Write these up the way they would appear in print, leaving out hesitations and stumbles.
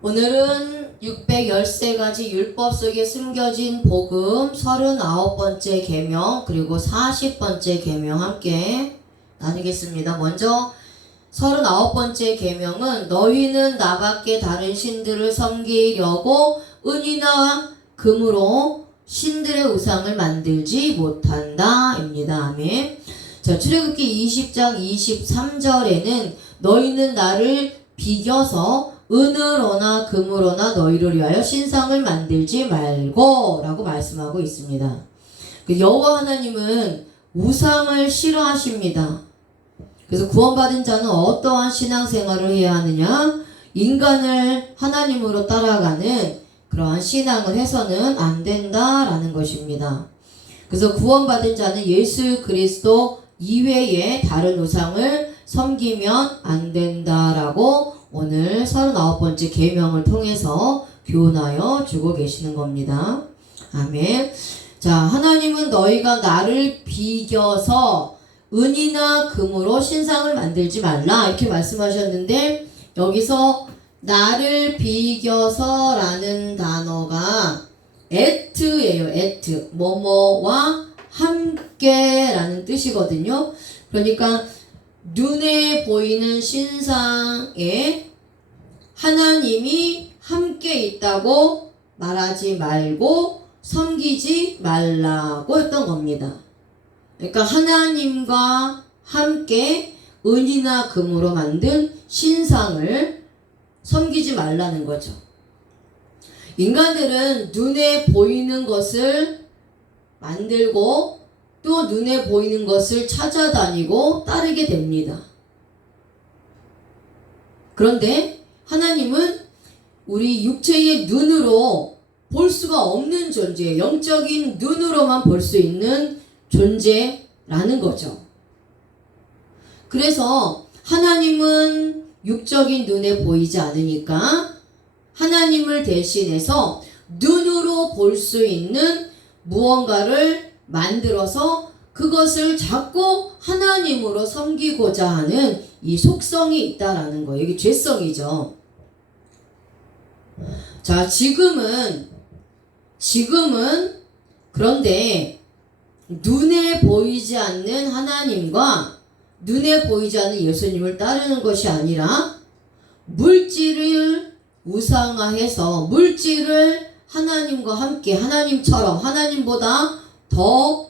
오늘은 613가지 율법 속에 숨겨진 복음 39번째 계명 그리고 40번째 계명 함께 나누겠습니다. 먼저 39번째 계명은 너희는 나밖에 다른 신들을 섬기려고 은이나 금으로 신들의 우상을 만들지 못한다 입니다. 아멘. 자, 출애굽기 20장 23절에는 너희는 나를 비겨서 은으로나 금으로나 너희를 위하여 신상을 만들지 말고 라고 말씀하고 있습니다. 여호와 하나님은 우상을 싫어하십니다. 그래서 구원받은 자는 어떠한 신앙생활을 해야 하느냐? 인간을 하나님으로 따라가는 그러한 신앙을 해서는 안 된다라는 것입니다. 그래서 구원받은 자는 예수 그리스도 이외에 다른 우상을 섬기면 안 된다라고 오늘 39번째 계명을 통해서 교훈하여 주고 계시는 겁니다. 아멘. 자, 하나님은 너희가 나를 비겨서 은이나 금으로 신상을 만들지 말라 이렇게 말씀하셨는데, 여기서 나를 비겨서 라는 단어가 at예요. at. 뭐뭐와 함께 라는 뜻이거든요. 그러니까 눈에 보이는 신상에 하나님이 함께 있다고 말하지 말고 섬기지 말라고 했던 겁니다. 그러니까 하나님과 함께 은이나 금으로 만든 신상을 섬기지 말라는 거죠. 인간들은 눈에 보이는 것을 만들고 또 눈에 보이는 것을 찾아다니고 따르게 됩니다. 그런데 하나님은 우리 육체의 눈으로 볼 수가 없는 존재예요. 영적인 눈으로만 볼 수 있는 존재라는 거죠. 그래서 하나님은 육적인 눈에 보이지 않으니까 하나님을 대신해서 눈으로 볼 수 있는 무언가를 만들어서 그것을 자꾸 하나님으로 섬기고자 하는 이 속성이 있다라는 거예요. 이게 죄성이죠. 자, 지금은 그런데 눈에 보이지 않는 하나님과 눈에 보이지 않는 예수님을 따르는 것이 아니라 물질을 우상화해서 물질을 하나님과 함께 하나님처럼 하나님보다 더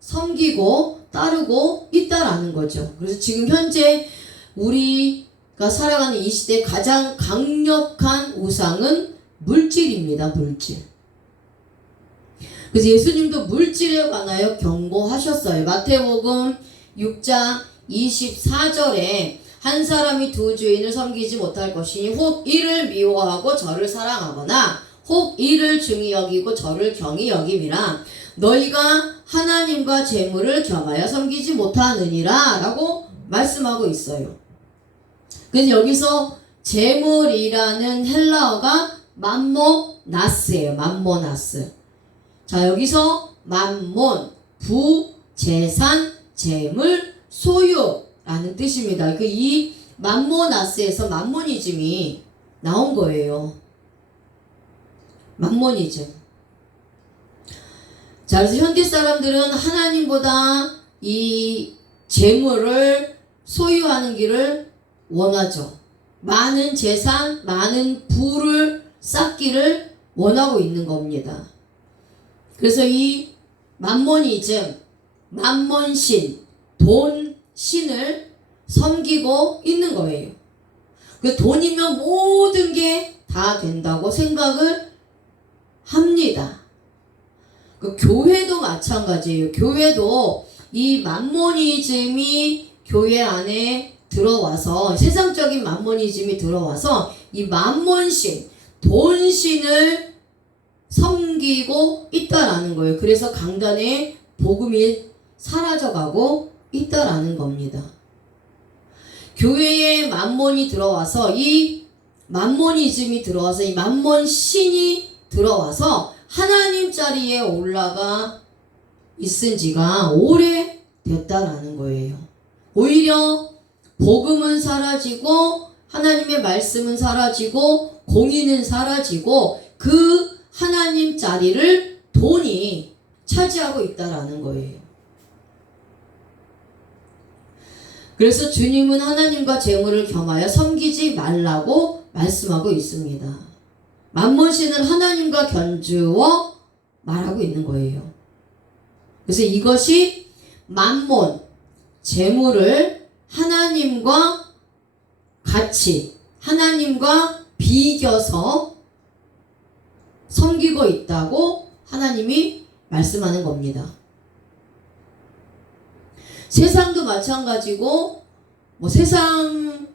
섬기고 따르고 있다라는 거죠. 그래서 지금 현재 우리가 살아가는 이 시대에 가장 강력한 우상은 물질입니다. 물질. 그래서 예수님도 물질에 관하여 경고하셨어요. 마태복음 6장 24절에 한 사람이 두 주인을 섬기지 못할 것이니 혹 이를 미워하고 저를 사랑하거나 혹 이를 중히 여기고 저를 경히 여김이라 너희가 하나님과 재물을 겸하여 섬기지 못하느니라 라고 말씀하고 있어요. 그래서 여기서 재물이라는 헬라어가 맘모나스예요. 맘모나스. 자, 여기서 맘몬, 부, 재산, 재물, 소유라는 뜻입니다. 이 맘모나스에서 맘모니즘이 나온 거예요. 맘모니즘. 자, 그래서 현대 사람들은 하나님보다 이 재물을 소유하는 길을 원하죠. 많은 재산, 많은 부를 쌓기를 원하고 있는 겁니다. 그래서 이 맘모니즘, 맘몬신, 돈신을 섬기고 있는 거예요. 그 돈이면 모든 게 다 된다고 생각을 합니다. 그 교회도 마찬가지예요. 교회도 이 맘모니즘이 교회 안에 들어와서 세상적인 맘모니즘이 들어와서 이 맘몬신, 돈신을 섬기고 있다라는 거예요. 그래서 강단에 복음이 사라져가고 있다라는 겁니다. 교회에 맘몬이 들어와서 이 맘모니즘이 들어와서 이 맘몬신이 들어와서 하나님 자리에 올라가 있은 지가 오래 됐다라는 거예요. 오히려 복음은 사라지고 하나님의 말씀은 사라지고 공의는 사라지고 그 하나님 자리를 돈이 차지하고 있다라는 거예요. 그래서 주님은 하나님과 재물을 겸하여 섬기지 말라고 말씀하고 있습니다. 만몬신을 하나님과 견주어 말하고 있는 거예요. 그래서 이것이 만몬, 재물을 하나님과 같이, 하나님과 비겨서 섬기고 있다고 하나님이 말씀하는 겁니다. 세상도 마찬가지고 세상이야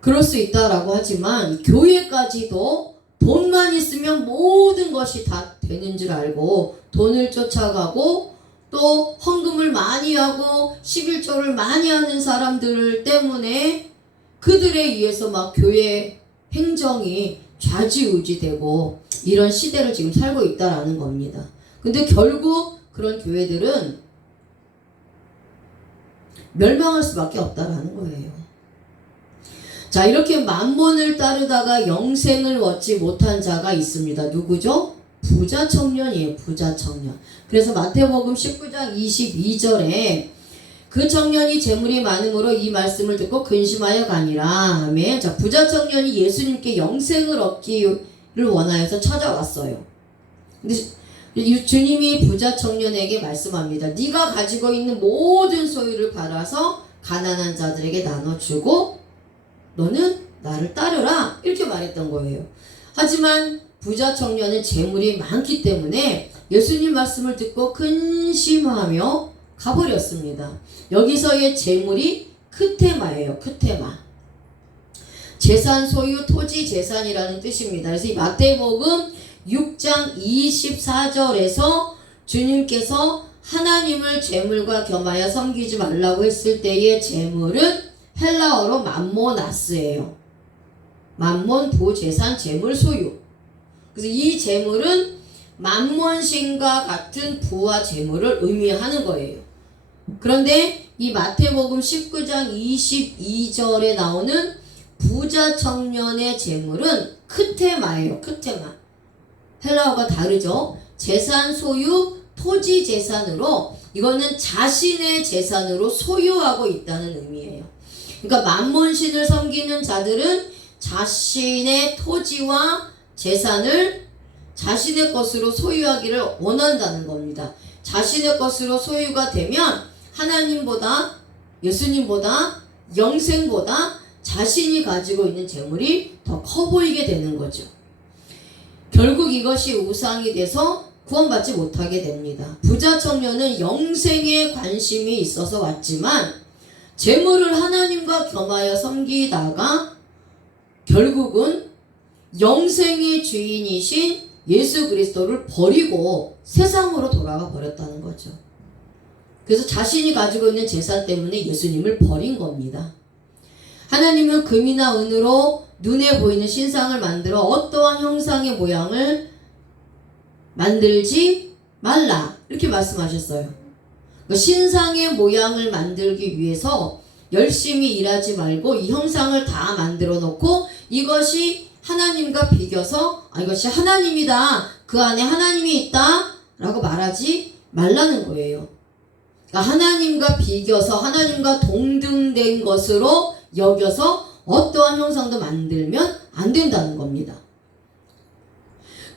그럴 수 있다라고 하지만 교회까지도 돈만 있으면 모든 것이 다 되는 줄 알고 돈을 쫓아가고 또 헌금을 많이 하고 11조를 많이 하는 사람들 때문에 그들에 의해서 막 교회 행정이 좌지우지되고 이런 시대를 지금 살고 있다라는 겁니다. 근데 결국 그런 교회들은 멸망할 수밖에 없다라는 거예요. 자, 이렇게 만몬을 따르다가 영생을 얻지 못한 자가 있습니다. 누구죠? 부자 청년이에요. 부자 청년. 그래서 마태복음 19장 22절에 그 청년이 재물이 많음으로 이 말씀을 듣고 근심하여 가니라. 아멘. 자, 부자 청년이 예수님께 영생을 얻기를 원하여서 찾아왔어요. 근데 주님이 부자 청년에게 말씀합니다. 네가 가지고 있는 모든 소유를 팔아서 가난한 자들에게 나눠주고 너는 나를 따르라. 이렇게 말했던 거예요. 하지만 부자 청년은 재물이 많기 때문에 예수님 말씀을 듣고 근심하며 가버렸습니다. 여기서의 재물이 크테마예요. 크테마. 재산, 소유, 토지, 재산이라는 뜻입니다. 그래서 이 마태복음 6장 24절에서 주님께서 하나님을 재물과 겸하여 섬기지 말라고 했을 때의 재물은 헬라어로 맘모나스예요. 맘몬, 부재산, 재물, 소유. 그래서 이 재물은 맘몬신과 같은 부와 재물을 의미하는 거예요. 그런데 이 마태복음 19장 22절에 나오는 부자 청년의 재물은 크테마예요. 크테마. 헬라어가 다르죠. 재산, 소유, 토지 재산으로 이거는 자신의 재산으로 소유하고 있다는 의미예요. 그러니까 만몬신을 섬기는 자들은 자신의 토지와 재산을 자신의 것으로 소유하기를 원한다는 겁니다. 자신의 것으로 소유가 되면 하나님보다, 예수님보다, 영생보다 자신이 가지고 있는 재물이 더 커 보이게 되는 거죠. 결국 이것이 우상이 돼서 구원받지 못하게 됩니다. 부자 청년은 영생에 관심이 있어서 왔지만 재물을 하나님과 겸하여 섬기다가 결국은 영생의 주인이신 예수 그리스도를 버리고 세상으로 돌아가 버렸다는 거죠. 그래서 자신이 가지고 있는 재산 때문에 예수님을 버린 겁니다. 하나님은 금이나 은으로 눈에 보이는 신상을 만들어 어떠한 형상의 모양을 만들지 말라 이렇게 말씀하셨어요. 신상의 모양을 만들기 위해서 열심히 일하지 말고 이 형상을 다 만들어 놓고 이것이 하나님과 비교서 이것이 하나님이다. 그 안에 하나님이 있다. 라고 말하지 말라는 거예요. 그러니까 하나님과 비교서 하나님과 동등된 것으로 여겨서 어떠한 형상도 만들면 안 된다는 겁니다.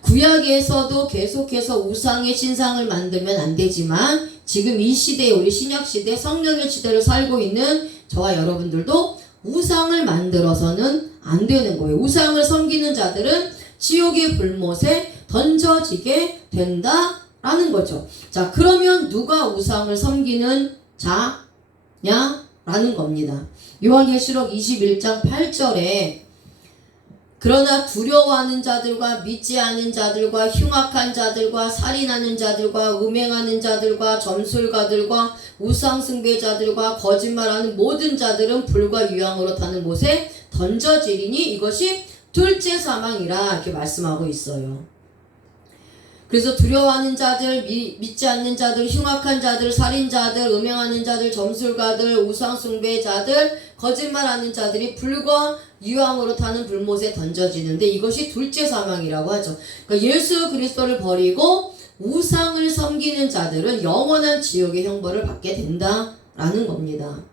구약에서도 계속해서 우상의 신상을 만들면 안 되지만 지금 이 시대에 우리 신약시대 성령의 시대를 살고 있는 저와 여러분들도 우상을 만들어서는 안 되는 거예요. 우상을 섬기는 자들은 지옥의 불못에 던져지게 된다라는 거죠. 자, 그러면 누가 우상을 섬기는 자냐라는 겁니다. 요한계시록 21장 8절에 그러나 두려워하는 자들과 믿지 않는 자들과 흉악한 자들과 살인하는 자들과 음행하는 자들과 점술가들과 우상숭배자들과 거짓말하는 모든 자들은 불과 유황으로 타는 못에 던져지리니 이것이 둘째 사망이라 이렇게 말씀하고 있어요. 그래서 두려워하는 자들, 믿지 않는 자들, 흉악한 자들, 살인자들, 음행하는 자들, 점술가들, 우상숭배자들, 거짓말하는 자들이 불과 유황으로 타는 불못에 던져지는데 이것이 둘째 사망이라고 하죠. 그러니까 예수 그리스도를 버리고 우상을 섬기는 자들은 영원한 지옥의 형벌을 받게 된다라는 겁니다.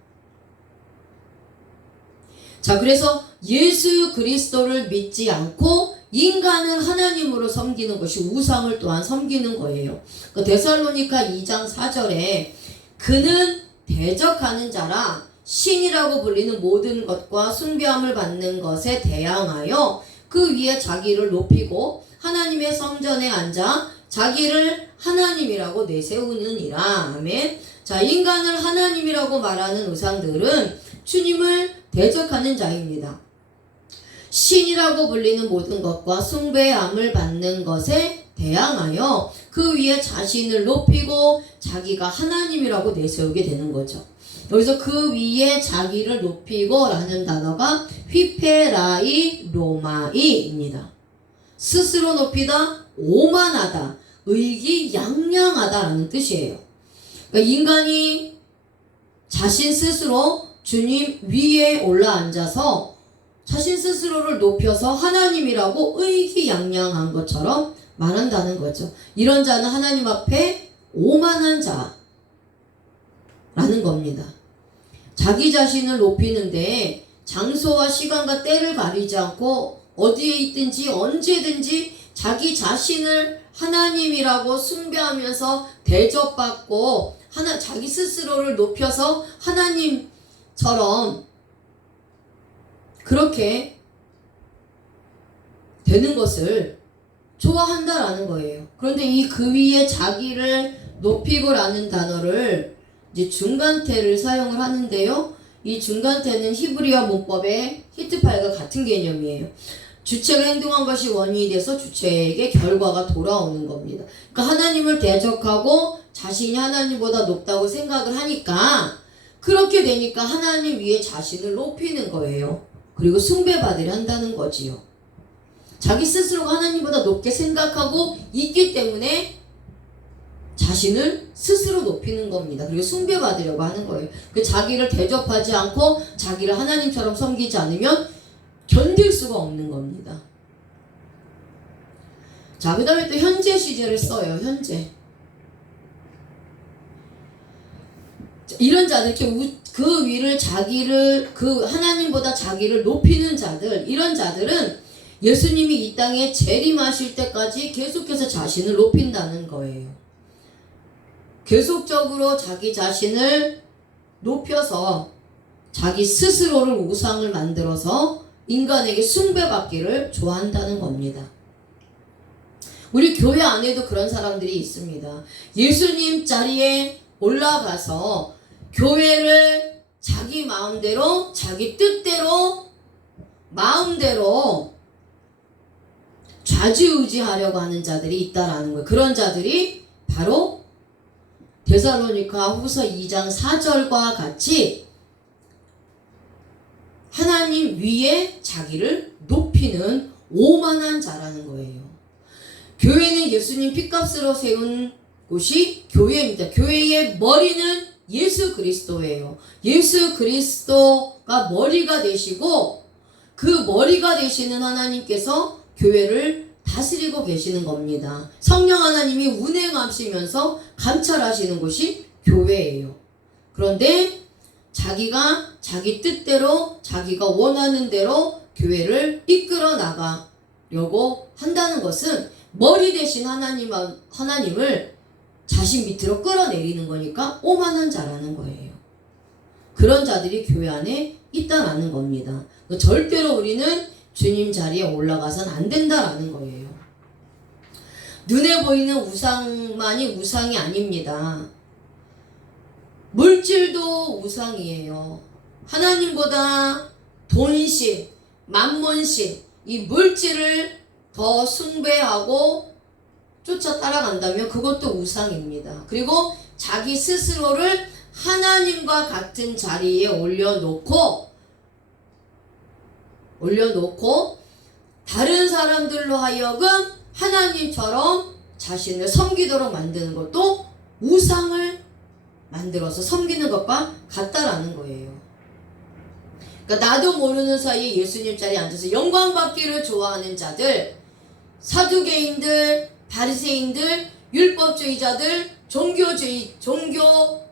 자, 그래서 예수 그리스도를 믿지 않고 인간을 하나님으로 섬기는 것이 우상을 또한 섬기는 거예요. 그 데살로니가 2장 4절에 그는 대적하는 자라 신이라고 불리는 모든 것과 숭배함을 받는 것에 대항하여 그 위에 자기를 높이고 하나님의 성전에 앉아 자기를 하나님이라고 내세우느니라. 아멘. 자, 인간을 하나님이라고 말하는 우상들은 주님을 대적하는 자입니다. 신이라고 불리는 모든 것과 숭배함을 받는 것에 대항하여 그 위에 자신을 높이고 자기가 하나님이라고 내세우게 되는 거죠. 여기서 그 위에 자기를 높이고 라는 단어가 휘페라이 로마이입니다. 스스로 높이다, 오만하다, 의기양양하다 라는 뜻이에요. 그러니까 인간이 자신 스스로 주님 위에 올라앉아서 자신 스스로를 높여서 하나님이라고 의기양양한 것처럼 말한다는 거죠. 이런 자는 하나님 앞에 오만한 자라는 겁니다. 자기 자신을 높이는데 장소와 시간과 때를 가리지 않고 어디에 있든지 언제든지 자기 자신을 하나님이라고 숭배하면서 대접받고 자기 스스로를 높여서 하나님처럼 그렇게 되는 것을 좋아한다라는 거예요. 그런데 이 그 위에 자기를 높이고라는 단어를 이제 중간태를 사용을 하는데요. 이 중간태는 히브리어 문법의 히트파일과 같은 개념이에요. 주체가 행동한 것이 원인이 돼서 주체에게 결과가 돌아오는 겁니다. 그러니까 하나님을 대적하고 자신이 하나님보다 높다고 생각을 하니까 그렇게 되니까 하나님 위에 자신을 높이는 거예요. 그리고 숭배받으려 한다는 거지요. 자기 스스로가 하나님보다 높게 생각하고 있기 때문에 자신을 스스로 높이는 겁니다. 그리고 숭배받으려고 하는 거예요. 그 자기를 대접하지 않고 자기를 하나님처럼 섬기지 않으면 견딜 수가 없는 겁니다. 자, 그 다음에 또 현재 시제를 써요. 현재. 이런 자들, 그 위를 자기를, 그 하나님보다 자기를 높이는 자들, 이런 자들은 예수님이 이 땅에 재림하실 때까지 계속해서 자신을 높인다는 거예요. 계속적으로 자기 자신을 높여서 자기 스스로를 우상을 만들어서 인간에게 숭배받기를 좋아한다는 겁니다. 우리 교회 안에도 그런 사람들이 있습니다. 예수님 자리에 올라가서 교회를 자기 마음대로, 자기 뜻대로, 마음대로 좌지우지하려고 하는 자들이 있다라는 거예요. 그런 자들이 바로 데살로니가 후서 2장 4절과 같이 하나님 위에 자기를 높이는 오만한 자라는 거예요. 교회는 예수님 피값으로 세운 곳이 교회입니다. 교회의 머리는 예수 그리스도예요. 예수 그리스도가 머리가 되시고 그 머리가 되시는 하나님께서 교회를 다스리고 계시는 겁니다. 성령 하나님이 운행하시면서 감찰하시는 곳이 교회예요. 그런데 자기가 자기 뜻대로 자기가 원하는 대로 교회를 이끌어 나가려고 한다는 것은 머리 대신 하나님을 자신 밑으로 끌어내리는 거니까 오만한 자라는 거예요. 그런 자들이 교회 안에 있다라는 겁니다. 절대로 우리는 주님 자리에 올라가선 안 된다라는 거예요. 눈에 보이는 우상만이 우상이 아닙니다. 물질도 우상이에요. 하나님보다 돈신, 만몬신, 이 물질을 더 숭배하고 쫓아 따라간다면 그것도 우상입니다. 그리고 자기 스스로를 하나님과 같은 자리에 올려놓고 다른 사람들로 하여금 하나님처럼 자신을 섬기도록 만드는 것도 우상을 만들어서 섬기는 것과 같다라는 거예요. 그러니까 나도 모르는 사이에 예수님 자리에 앉아서 영광 받기를 좋아하는 자들, 사두개인들, 바리새인들, 율법주의자들, 종교인들,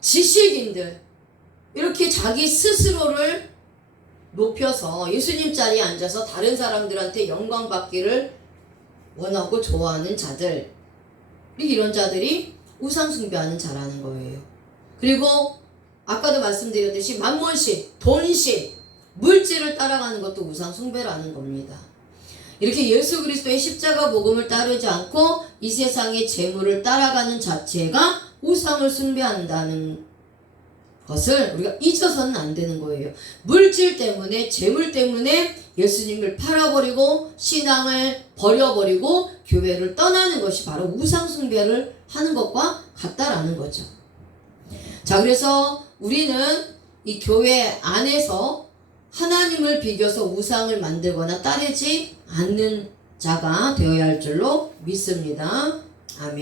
지식인들, 이렇게 자기 스스로를 높여서 예수님 자리에 앉아서 다른 사람들한테 영광 받기를 원하고 좋아하는 자들, 이런 자들이 우상 숭배하는 자라는 거예요. 그리고 아까도 말씀드렸듯이 만몬신, 돈신, 물질을 따라가는 것도 우상 숭배라는 겁니다. 이렇게 예수 그리스도의 십자가 복음을 따르지 않고 이 세상의 재물을 따라가는 자체가 우상을 숭배한다는 것을 우리가 잊어서는 안 되는 거예요. 물질 때문에, 재물 때문에 예수님을 팔아버리고 신앙을 버려버리고 교회를 떠나는 것이 바로 우상 숭배를 하는 것과 같다라는 거죠. 자, 그래서 우리는 이 교회 안에서 하나님을 비교해서 우상을 만들거나 따르지 않는 자가 되어야 할 줄로 믿습니다.